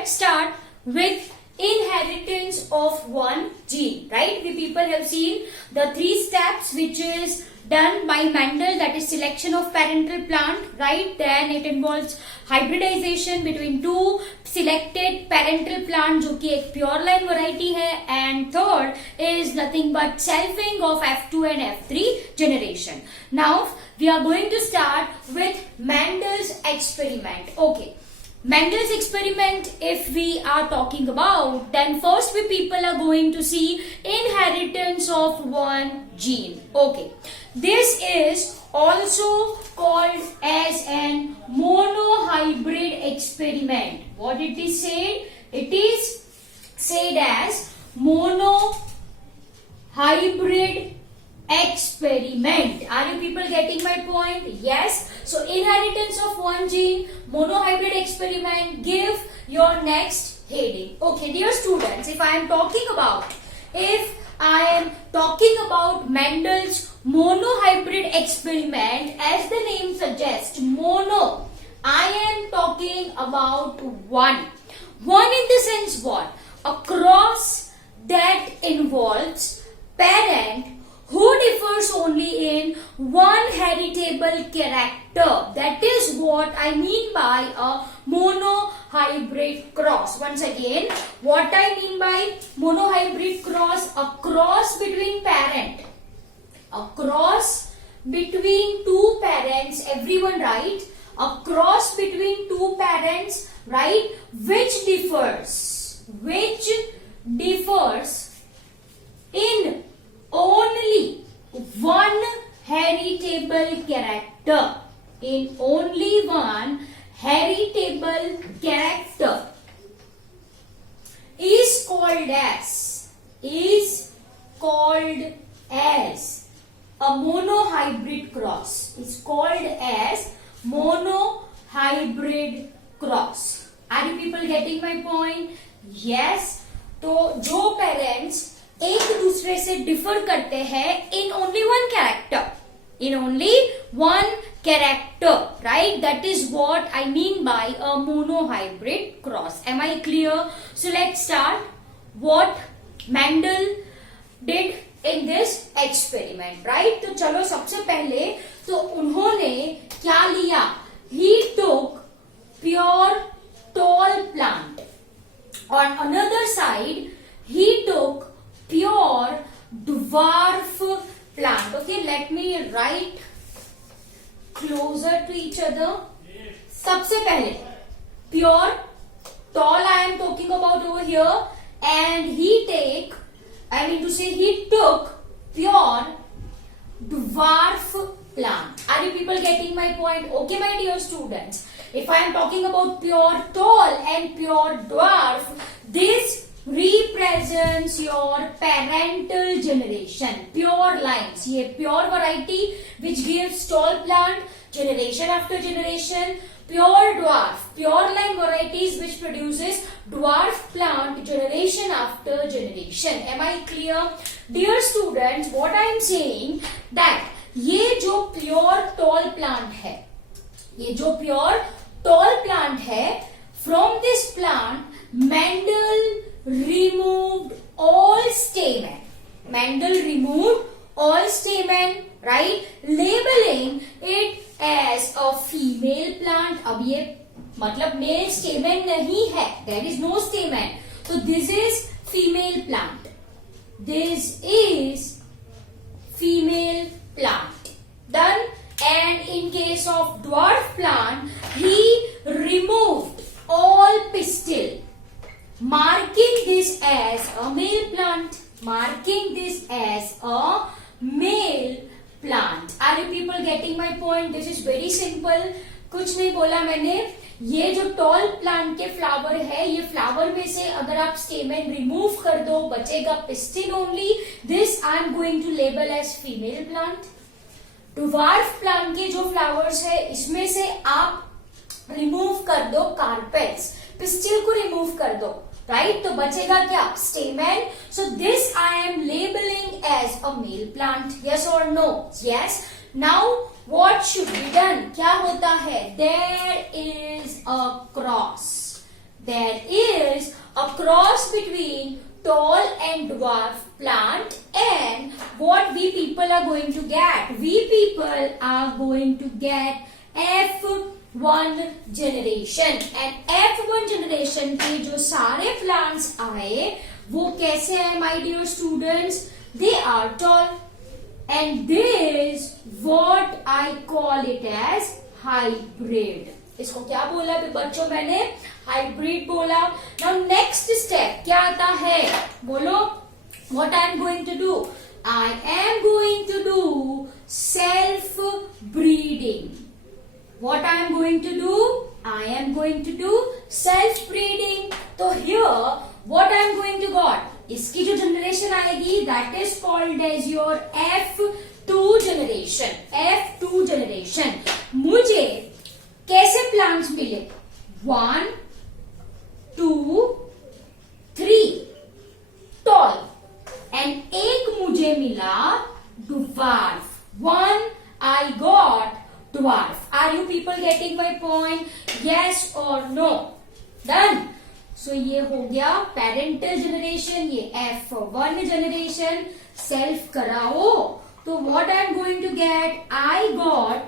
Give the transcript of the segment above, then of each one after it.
let's start with inheritance of one gene, right? We people have seen the 3 steps which is done by Mendel, that is selection of parental plant, right? Then it involves hybridization between 2 selected parental plant जो कि एक pure line variety है, and third is nothing but selfing of F2 and F3 generation. Now we are going to start with Mendel's experiment. Okay. Mendel's experiment, if we are talking about, then first we people are going to see inheritance of one gene. Okay, this is also called as an monohybrid experiment. What it is said? It is said as monohybrid experiment. Are you people getting my point? Yes. So inheritance of one gene, monohybrid experiment. Give your next heading. Okay, dear students, if I am talking about Mendel's monohybrid experiment, as the name suggests, mono, I am talking about one. One in the sense what? A cross that involves parent who differs only in one heritable character. That is what I mean by a monohybrid cross. Once again, what I mean by monohybrid cross, a cross between parent, a cross between 2 parents, everyone right? A cross between 2 parents, right? Which differs in only one heritable character. In only one heritable character is called as a monohybrid cross. Is called as monohybrid cross. Are you people getting my point? Yes. तो जो parents एक दूसरे से differ करते हैं in only one character, right? That is what I mean by a monohybrid cross. Am I clear? So let's start what Mendel did in this experiment, right? तो चलो सबसे पहले तो उन्होंने क्या लिया? He took pure tall plant. On another side, he took pure dwarf plant. Okay, let me write closer to each other. सबसे पहले pure tall I am talking about over here, and he took pure dwarf plant. Are you people getting my point? Okay, my dear students. If I am talking about pure tall and pure dwarf, this represents your parental generation. Pure lines, ये pure variety which gives tall plant generation after generation. Pure dwarf, pure line varieties which produces dwarf plant generation after generation. Am I clear? Dear students, what I am saying that ये जो pure tall plant है, ये जो pure tall plant है, from this plant Mendel removed all stamen. Right? Labeling it as a female plant. अब ये मतलब male stamen नहीं है, there is no stamen. So this is female plant. Done. And in case of dwarf plant, he removed all pistil, marking this as a male plant. Are you people getting my point? This is very simple. कुछ नहीं बोला मैंने. ये जो tall plant के flower है, ये flower में से अगर आप स्टेमेन रिमूव कर दो, बचेगा pistil only. This I am going to label as female plant. Dwarf plant के जो फ्लावर्स है, इसमें से आप रिमूव कर दो कार्पेल्स, पिस्टिल को रिमूव कर दो, राइट? तो बचेगा क्या? Stamen. So this I am labelling as a male plant. Yes और no? Yes. Now what should be done? क्या होता है? There is a cross. there is a cross between tall and dwarf plant, and what we people are going to get? We people are going to get F1 generation, and F1 generation के जो सारे plants आए वो कैसे आए my dear students? They are tall, and this what I call it as hybrid. इसको क्या बोला बच्चों मैंने? हाइब्रिड बोला. नाउ नेक्स्ट स्टेप क्या आता है? बोलो. What I am going to do? I am going to do self breeding. What I am going to do? I am going to do self breeding. तो here what I am going to got? इसकी जो generation आएगी that is called as your F2 generation. F2 generation. मुझे कैसे plants मिले? 1, 2, 3 toll, and एक मुझे मिला dwarf. 1 I got dwarf. Are you people getting my point? Yes or no? Done. So ये हो गया पेरेंटल जनरेशन, ये F1 जनरेशन. सेल्फ कराओ तो what I am going to get? I got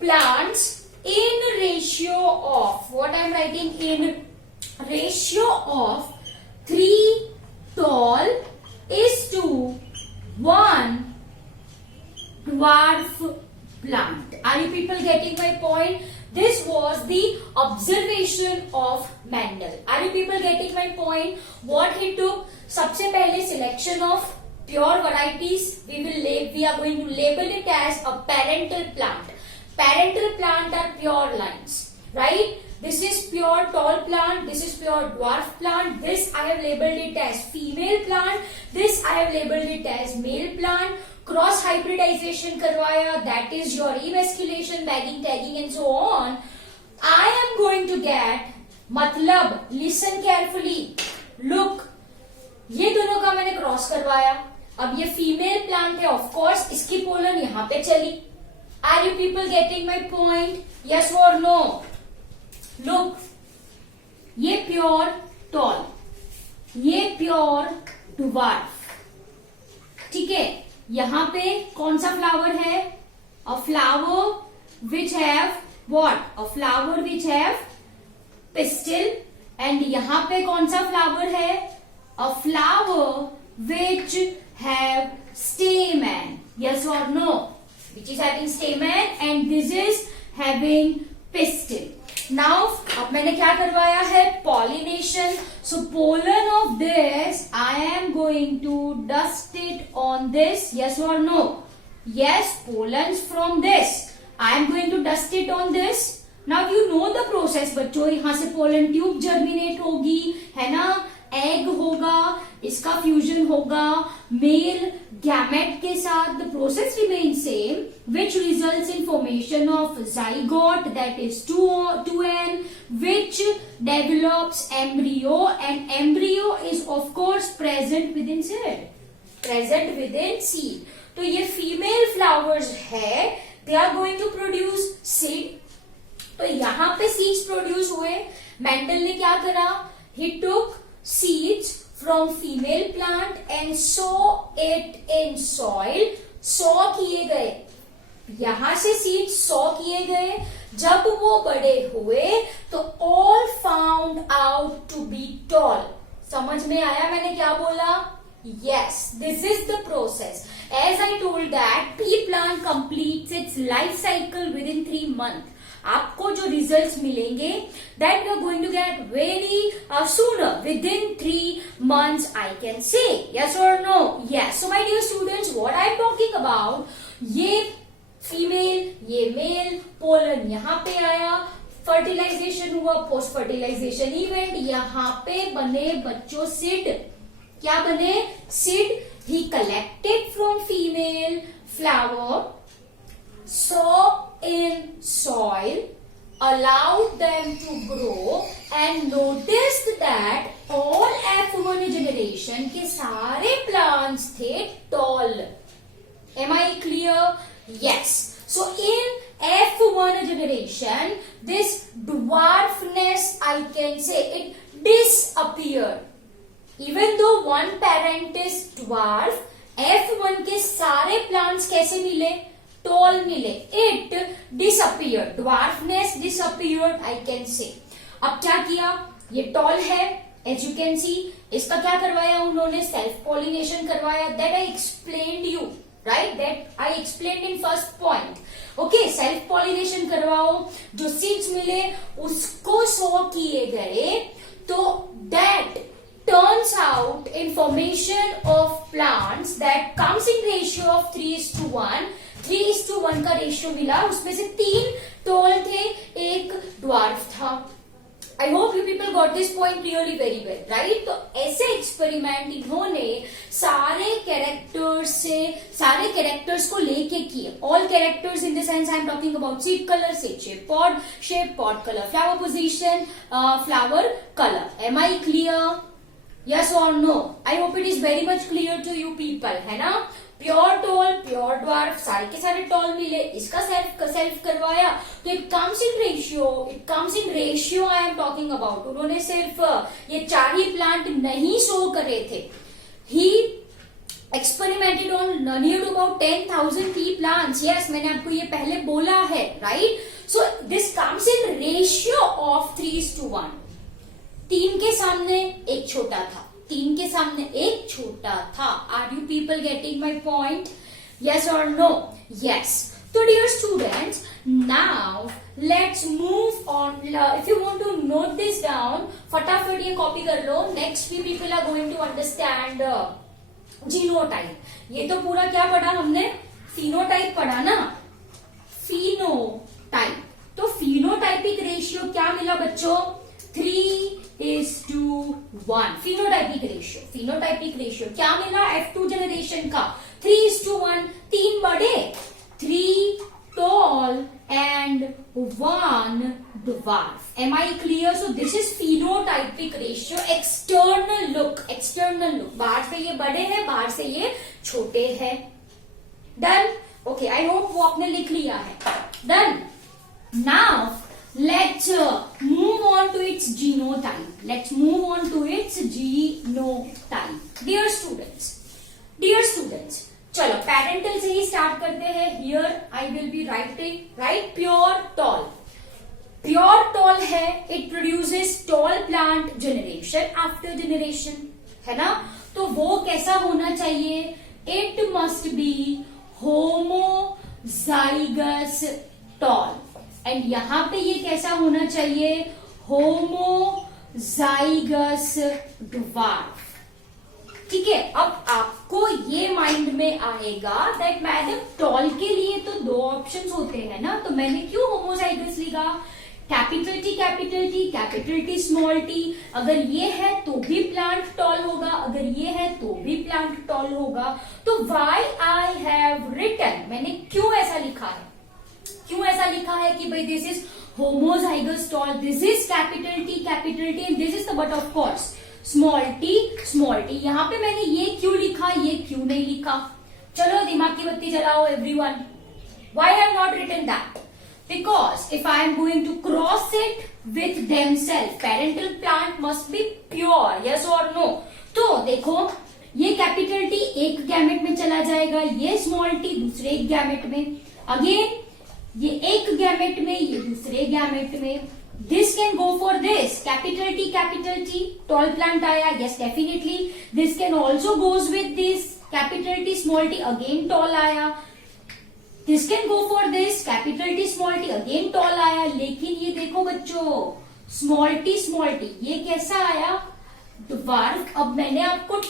plants in ratio of, what I am writing, in ratio of 3 tall is to 1 dwarf plant. Are you people getting my point? This was the observation of Mendel. Are you people getting my point? What he took? सबसे पहले selection of pure varieties. We are going to label it as a parental plant. Parental plant are pure lines, right? This is pure tall plant. This is pure dwarf plant. This I have labeled it as female plant. This I have labeled it as male plant. Cross hybridization करवाया. That is your emasculation, bagging, tagging, and so on. I am going to get, मतलब listen carefully. Look, ये दोनों का मैंने cross करवाया. अब ये female plant है, ऑफ कोर्स इसकी पोलन यहाँ पे चली. Are you people getting my point? Yes or no? Look, ये प्योर टॉल, ये प्योर dwarf. ठीक है, यहाँ पे कौन सा फ्लावर है? A flower which have what? A flower which have pistil. And यहाँ पे कौन सा फ्लावर है? A flower which have stamen. Yes or no? Which is having stamen, and this is having pistil. Now, अब मैंने क्या करवाया है? Pollination. So pollen of this, I am going to dust it on this. Yes or no? Yes, pollens from this. I am going to dust it on this. Now you know the process बच्चों. यहाँ से pollen tube germinate होगी, है ना? Egg होगा, इसका fusion होगा male gamete के साथ. The process remain same, which results in formation of zygote, that is 2n, which develops embryo, and embryo is of course present within seed. Present within seed. तो ये female flowers है, they are going to produce seed. तो यहाँ पे seeds produce हुए. Mendel ने क्या करा? ही टुक seeds from female plant and sow it in soil. sow किए गए, यहां से seeds sow किए गए. जब वो बड़े हुए तो all found out to be tall. समझ में आया मैंने क्या बोला? Yes, this is the process. As I told that pea plant completes its life cycle within 3 months. आपको जो रिजल्ट्स मिलेंगे that we are going to get very sooner, within 3 months I can say. Yes or no? Yes. So my dear students, what I am talking about, ये female, ये mail, pollen यहाँ पे आया, fertilisation हुआ, post fertilization event, यहाँ पे बने बच्चों सिड. क्या बने? Seed. He collected from female flower, sow in soil, allowed them to grow, and noticed that all F1 generation के सारे plants थे tall. Am I clear? Yes. So in F1 generation, this dwarfness I can say it disappeared. Even though one parent is dwarf, F1 के सारे plants कैसे मिले? Tall मिले. It disappeared. Dwarfness disappeared, I can say. अब क्या किया? ये tall है, as you can see. इसका क्या करवाया उन्होंने? Self pollination करवाया. That I explained you, right? That I explained in first point. Okay, self pollination करवाओ. जो seeds मिले उसको sow किए गए. तो that turns out in formation of plants that comes in ratio of 3:1. 3:1 का रेशियो मिला. उसमें से 3 टॉल थे, एक ड्वार्फ था. I hope you people got this point really very well, right? तो ऐसे एक्सपेरिमेंट इन्होंने सारे कैरेक्टर्स को लेके किए. All characters in the sense I am talking about seed colour, seed shape, pod colour, flower position, flower colour. Am I clear? Yes or no? I hope it is very much clear to you people, है ना? Pure tall, pure dwarf, सारे के सारे toll मिले. इसका self करवाया तो it comes in ratio I am talking about. उन्होंने सिर्फ ये 4 ही प्लांट नहीं शो करे थे. He experimented on near about 10,000 T plants. Yes, मैंने आपको ये पहले बोला है, right? So this comes in ratio of 3:1. 3 के सामने एक छोटा था. 3 के सामने एक छोटा था. Are you people getting my point? Yes और नो? यस. तो dear students, now let's move on. If you want to note this down, फटाफट ये कॉपी कर लो. Next we people are going to understand genotype. ये तो पूरा क्या पढ़ा हमने? फिनोटाइप पढ़ा ना? फिनोटाइप. तो फिनोटाइपिक रेशियो क्या मिला बच्चों? 3:1. फिनोटाइपिक रेशियो क्या मिला? F2 जनरेशन का 3:1. 3 बड़े, 3 tall and 1 dwarf. Am I clear? So this is phenotypic ratio. External look. बाहर से ये बड़े हैं, बाहर से ये छोटे हैं. डन? ओके, आई होप वो आपने लिख लिया है. Done. Now let's move on to its genotype. Dear students, चलो पेरेंटल से ही स्टार्ट करते हैं. Here I will be writing, right? Pure tall है. It produces tall plant generation after generation, है ना? तो वो कैसा होना चाहिए? It must be homozygous tall. And यहां पे ये कैसा होना चाहिए? Homozygous dwarf. ठीक है. अब आपको ये माइंड में आएगा दैट मैडम टॉल के लिए तो 2 ऑप्शंस होते हैं ना, तो मैंने क्यों होमोजाइगस लिखा? Capital T small T. अगर ये है तो भी प्लांट टॉल होगा, अगर ये है तो भी प्लांट टॉल होगा. तो वाई आई हैव रिटन, मैंने क्यों ऐसा लिखा है? कि भाई this is homozygous tall, this is capital T and this is the but of course small T. यहाँ पे मैंने ये क्यों लिखा, ये क्यों नहीं लिखा? चलो दिमाग की बत्ती जलाओ everyone. Why I have not written that? Because if I am going to cross it with themselves, parental plant must be pure. Yes और नो? तो देखो, ये कैपिटल टी एक गैमेट में चला जाएगा, ये स्मॉल टी दूसरे एक गैमेट में, अगेन ये एक गैमेट में, ये दूसरे गैमेट में. This can go for this. Capital T tall plant आया. Yes, definitely. This can also goes with this. Capital T small T, again tall आया. This can go for this. Capital T small T, again tall आया. लेकिन ये देखो बच्चों, small T ये कैसा आया? ड्वार्फ. अब मैंने आपको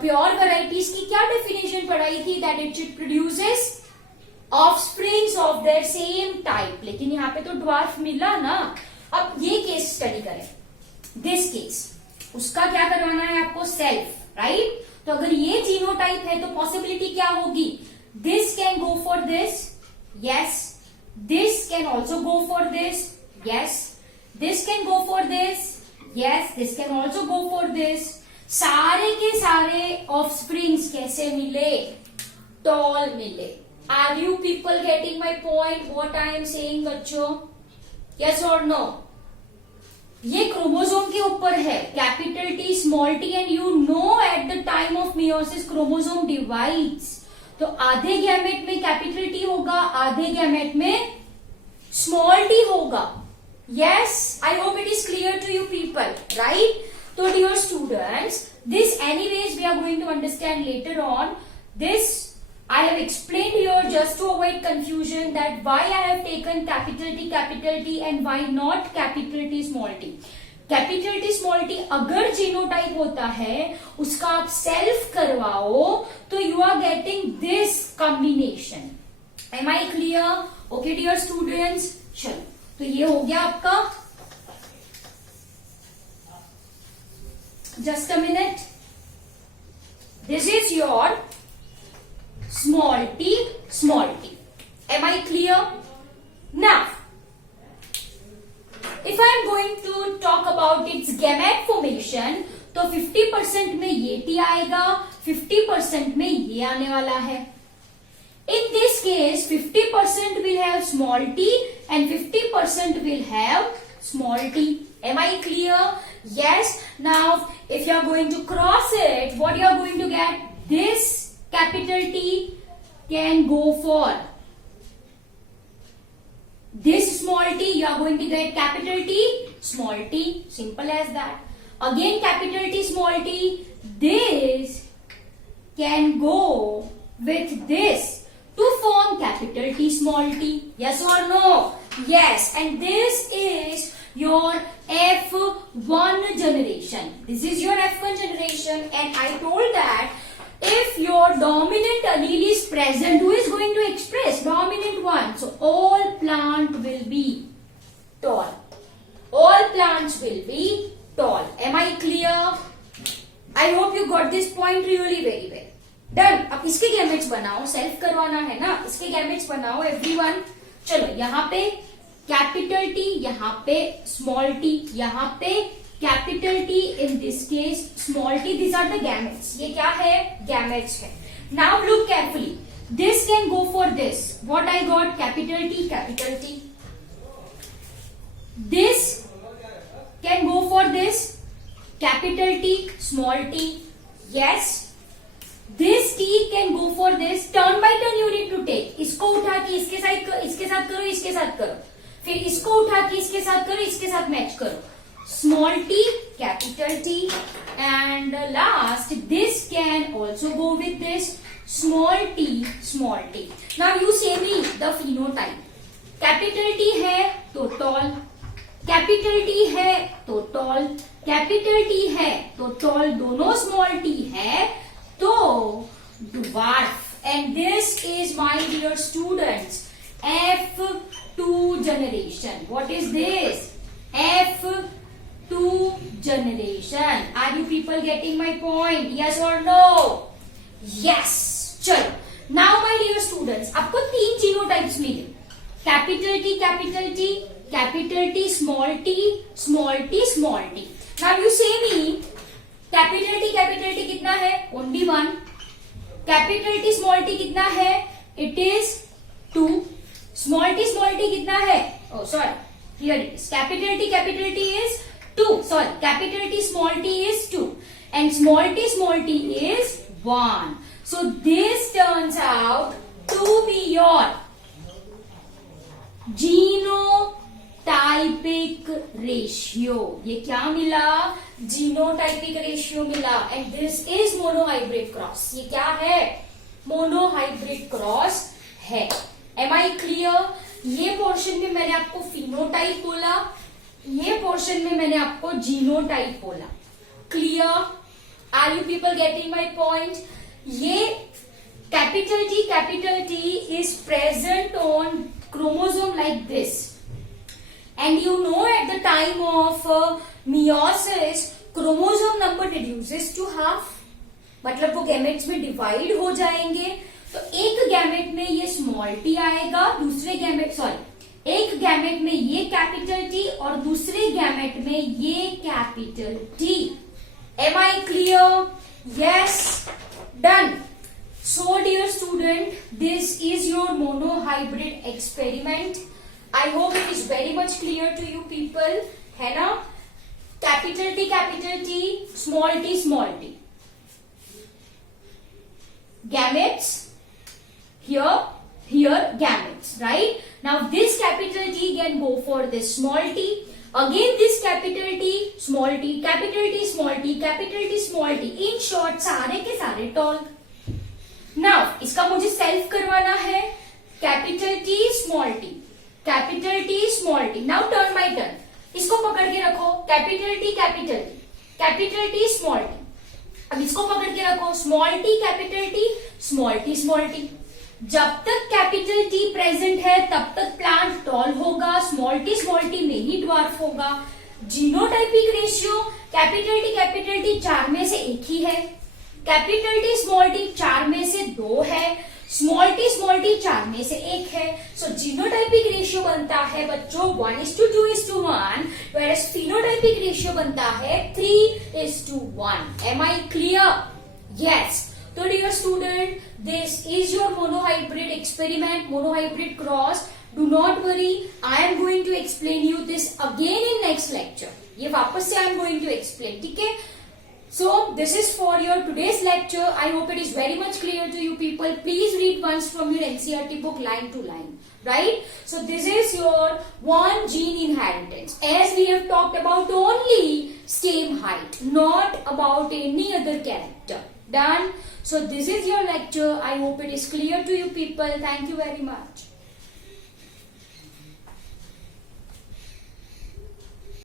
प्योर वेराइटीज की क्या डेफिनेशन पढ़ाई थी? That it should produces offsprings of their same type. लेकिन यहाँ पे तो ड्वार्फ मिला ना. अब ये केस स्टडी करें, दिस केस. उसका क्या करवाना है आपको? Self, right? तो अगर ये जीनोटाइप है तो पॉसिबिलिटी क्या होगी? This can go for this. Yes. This can also go for this. Yes. This can go for this. Yes. This can also go for this. सारे के सारे ऑफस्प्रिंग्स कैसे मिले? टॉल मिले. Are you people getting my point? What I am saying, बच्चों? Yes or no? ये chromosome के ऊपर है, capital T small T, and you know at the time of meiosis chromosome divides, तो आधे गैमेट में कैपिटल टी होगा, आधे गैमेट में स्मॉल टी होगा. Yes, I hope it is clear to you people, right? So dear students, this anyways we are going to understand later on. This I have explained here just to avoid confusion that why I have taken capital T and why not capital T small t. Capital T small T अगर genotype होता है उसका आप self करवाओ तो you are getting this combination. Am I clear? Okay dear students, चलो तो ये हो गया आपका. Just a minute. This is your small T. Am I clear? Now if I am going to talk about its gamete formation, तो 50% में ये T आएगा, 50% में ये आने वाला है. In this case, 50% will have small t and 50% will have small t. Am I clear? Yes. Now, if you are going to cross it, what you are going to get? This capital T can go for this small t, you are going to get capital T, small t. Simple as that. Again capital T, small t. This can go with this to form capital T, small t. Yes or no? Yes. And this is your F1 generation. This is your F1 generation. And I told that if your dominant allele is present, who is going to express? Dominant one. So all plant will be tall. All plants will be tall. Am I clear? I hope you got this point really very well. Done. अब इसके gametes बनाओ, self करवाना है ना, इसके gametes बनाओ everyone. चलो यहाँ पे कैपिटल टी, यहाँ पे स्मॉल टी, यहाँ पे capital T, in this case small T. This are the gametes. ये क्या है? गैमेट्स है. Now look carefully. This can go for this. What I got? Capital T, capital T. This can go for this, capital T, small T. Yes. This T can go for this. Turn by turn you need to take. इसको उठा के इसके साथ करो, इसके साथ करो, फिर इसको उठा के इसके साथ करो, इसके साथ मैच करो. Small t, capital T, and last this can also go with this small t, small t. Now you say me the phenotype. Capital T है तो tall, capital T है तो tall, capital T है तो tall, दोनों small t है तो dwarf. And this is my dear students F2 generation. What is this? F2 generation. Are you people getting my point? Yes or no? Yes. चलो. Now my dear students, आपको तीन genotypes मिले. Capital T, capital T, capital T, small T, small T, small T. Now you say me, capital T कितना है? Only one. Capital T, small T कितना है? It is 2. Small T कितना है? Oh sorry. Here it is. Capital T is 2. Sorry, capital T, small t is 2. And small t is 1. So this turns out to be your genotypic ratio. ये क्या मिला? Genotypic ratio मिला. And this is monohybrid cross. ये क्या है? Monohybrid cross है. Am I clear? ये portion में मैंने आपको फिनोटाइप बोला, ये पोर्शन में मैंने आपको जीनोटाइप बोला. Clear? Are you people getting my point? ये capital T is present on chromosome like this, and you know at the time of meiosis chromosome number reduces to half. मतलब वो gametes में divide हो जाएंगे. तो एक gamete में ये स्मॉल टी आएगा, दूसरे गैमेट एक गैमेट में ये कैपिटल टी और दूसरे गैमेट में ये capital T. Am I clear? Yes. Done. So dear student, this is your monohybrid experiment. I hope it is very much clear to you people, है ना? capital T, small t. Gametes, here gametes, right? Now this capital T can go for this small t. Again this capital T, small t, capital T, small t, capital T, small t. In short, सारे के सारे tall. Now इसका मुझे self करवाना है. Capital T, small t, capital T, small t. Now turn by turn. इसको पकड़ के रखो. Capital T, capital T, small t. अब इसको पकड़ के रखो. Small t, capital T, small t. जब तक कैपिटल T प्रेजेंट है तब तक प्लांट टॉल होगा. स्मॉल t में ही ड्वार्फ होगा. जीनोटाइपिक रेशियो कैपिटल T 4 में से एक ही है. कैपिटल T, स्मॉल t 4 में से 2 है. स्मॉल t 4 में से 1 है. सो जीनोटाइपिक रेशियो बनता है बच्चों 1:2:1, whereas फिनोटाइपिक रेशियो बनता है 3:1. Am I clear? Yes. So dear student, this is your monohybrid experiment, monohybrid cross. Do not worry, I am going to explain you this again in next lecture. ये वापस से I am going to explain, ठीक है? So this is for your today's lecture. I hope it is very much clear to you people. Please read once from your NCERT book line to line, right? So this is your one gene inheritance. As we have talked about only stem height, not about any other character. Done? So this is your lecture. I hope it is clear to you people. Thank you very much.